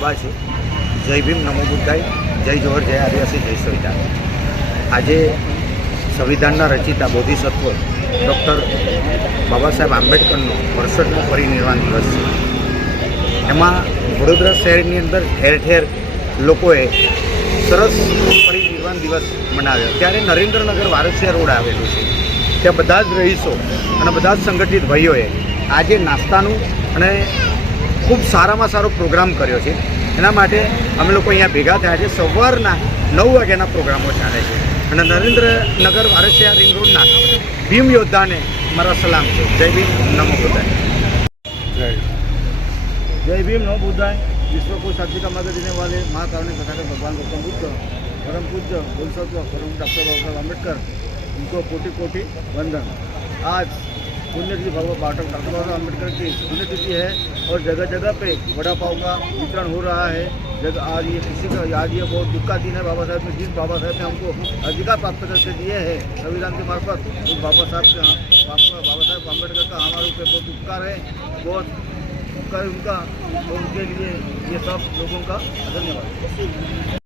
સભા છે. જય ભીમ, નમો બુદ્ધાય. જય જોહર, જય આદિવાસી, જય સવિતા આજે સંવિધાનના રચિતા બોધિસત્વ ડૉક્ટર બાબા સાહેબ આંબેડકરનો વર્ષોત્તમ પરિનિર્વાણ દિવસ છે. એમાં વડોદરા શહેરની અંદર ઠેર ઠેર લોકોએ સરસ પરિનિર્વાણ દિવસ મનાવ્યો. ત્યારે નરેન્દ્રનગર વારસિયા રોડ આવેલું છે. ત્યાં બધા જ રહીશો અને બધા જ સંગઠિત ભાઈઓએ આજે નાસ્તાનું અને ખૂબ સારામાં સારો પ્રોગ્રામ કર્યો છે. એના માટે અમે લોકો અહીંયા ભેગા થયા છે. સવારના નવ વાગ્યાના પ્રોગ્રામો ચાલે છે. અને નરેન્દ્રનગર વારસિયા રિંગ રોડના ભીમ યોદ્ધાને મારા સલામ છે. જય ભીમ નમો બુદ્ધાય. જય જય ભીમ નમો બુદ્ધાય. વિશ્વકુ સાત્વિકા માતા જીને વાલે મા કારણે સખાતે ભગવાન ગૌતમ બુદ્ધ પરમ પૂજ્ય બોલસત્વ પરમ ડૉક્ટર બાબાસાહેબ આંબેડકર ઉनको કોટી કોટી વંદન. આજ पुण्यतिथि भगवान डॉक्टर बाबा अंबेडकर की पुण्यतिथि है और जगह जगह पे वड़ा पाव का वितरण हो रहा है। जगह आज ये किसी का, आज ये बहुत दुख का दिन है बाबा साहब ने जिस बाबा साहब ने हमको अधिकार प्राप्त करके दिए हैं संविधान के मार्फत, उस बाबा साहब के बाबा साहब अंबेडकर का हमारे ऊपर बहुत उपकार है, बहुत उपकार उनका। तो उनके लिए ये सब लोगों का धन्यवाद।